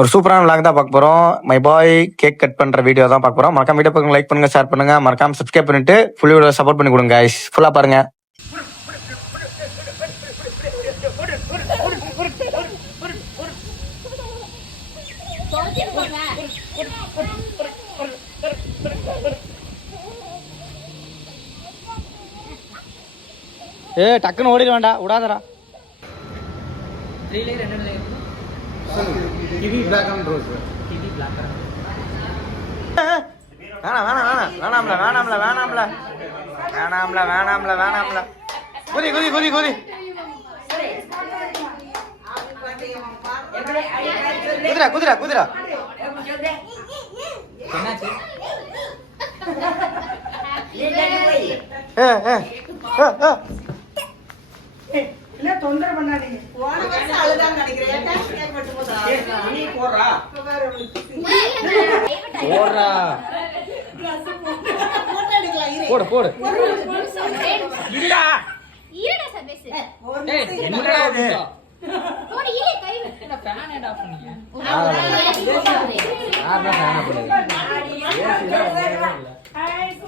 ஒரு சூப்பரான vlog தான் பார்க்க போறோம். மை பாய் கேக் கட் பண்ற வீடியோ தான் பார்க்க போறோம். மறக்காம வீடியோ பக்கம் லைக் பண்ணுங்க, ஷேர் பண்ணுங்க, மறக்காம சப்ஸ்கிரைப் பண்ணிட்டு ஃபுல் வீடியோ சப்போர்ட் பண்ணி கொடுங்க गाइस. ஃபுல்லா பாருங்க. டக்குன்னு ஓடிட வேண்டாம், விடாதடா. Kiwi black and rose. Kiwi black and வேணாம்ல. குதி. குதிரா. என்னாச்சு? இல்ல தொந்தரவு பண்ணாதீங்க. போன வருஷம் அழுதான் நினைக்கிறேன். கேக் மட்டும் போடா. நீ போறா. போடுறா. போடு. இல்லடா. ஈரடா சபேஸ். ஏய் என்னடா இது? போடு ஈரே கை வெட்டடா ஃபேன் ஏட் ஆஃப் பண்ணீங்க. யாரா ஃபேன் ஆஃப் பண்ணது?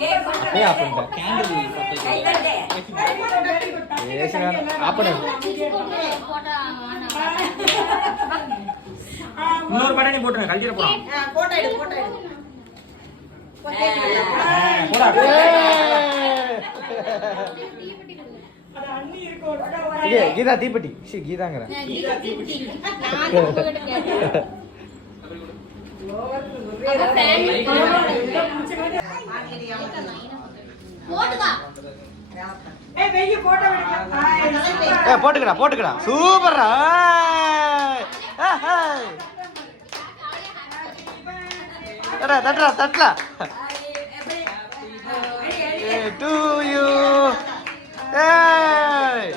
கேக் ஆஃப் பண்ணு. Candle supply. ஏசினா ஆஃப் பண்ணு. போடா இன்னொரு பட்டனி போட்டுங்க, கழட்டிர போறோம். போட்டோ எடு. போடா. அது அண்ணி இருக்கோம். கீதா தீப்பெட்டி. கீதாங்கற. கீதா தீப்பெட்டி. நான் உங்ககிட்ட கேட்டேன். அப்ப ஃபேன் போடுடா. ஏய் வெய்ய போட்டோ எடுக்க. போட்டுக்கடா. சூப்பர்ரா. தட்டலா. To you. ஏய்.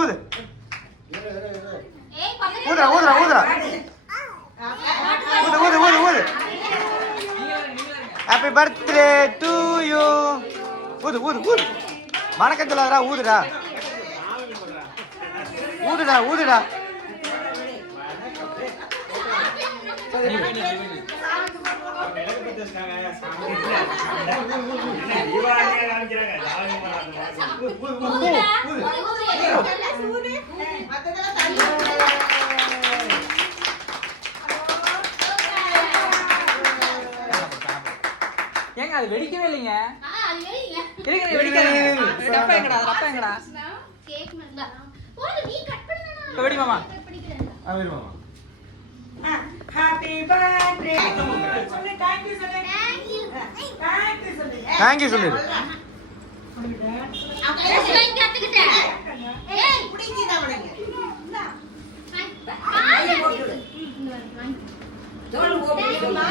ஊது. ஏய் பக்கத்துல ஊதுடா. ஊது. Happy birthday to you. ஊது. வணக்கம் சொல்லாதடா, ஊதுடா. ஏங்க அது வெடிக்கவே இல்லைங்க. அது வெடிங்க. வெடிக்காதீங்க. ரப்ப எங்கடா? கேக் நல்லா. போடு நீ கட் பண்ணனும். இப்ப வெடி மாமா. Happy birthday. சொல்லு थैंक यू சொல்லு. தேங்க் யூ சொல்லு. அவங்க வாங்கி கத்துக்கிட்டேன். ஏய் குடிங்கி தான் விடுங்க. ஆயா போடு. தோல் போடுமா?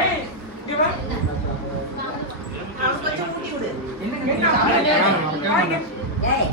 ஏய் இங்க வா. அவன் கொஞ்சம் ஊட்டி விடு. என்னங்க? ஏய்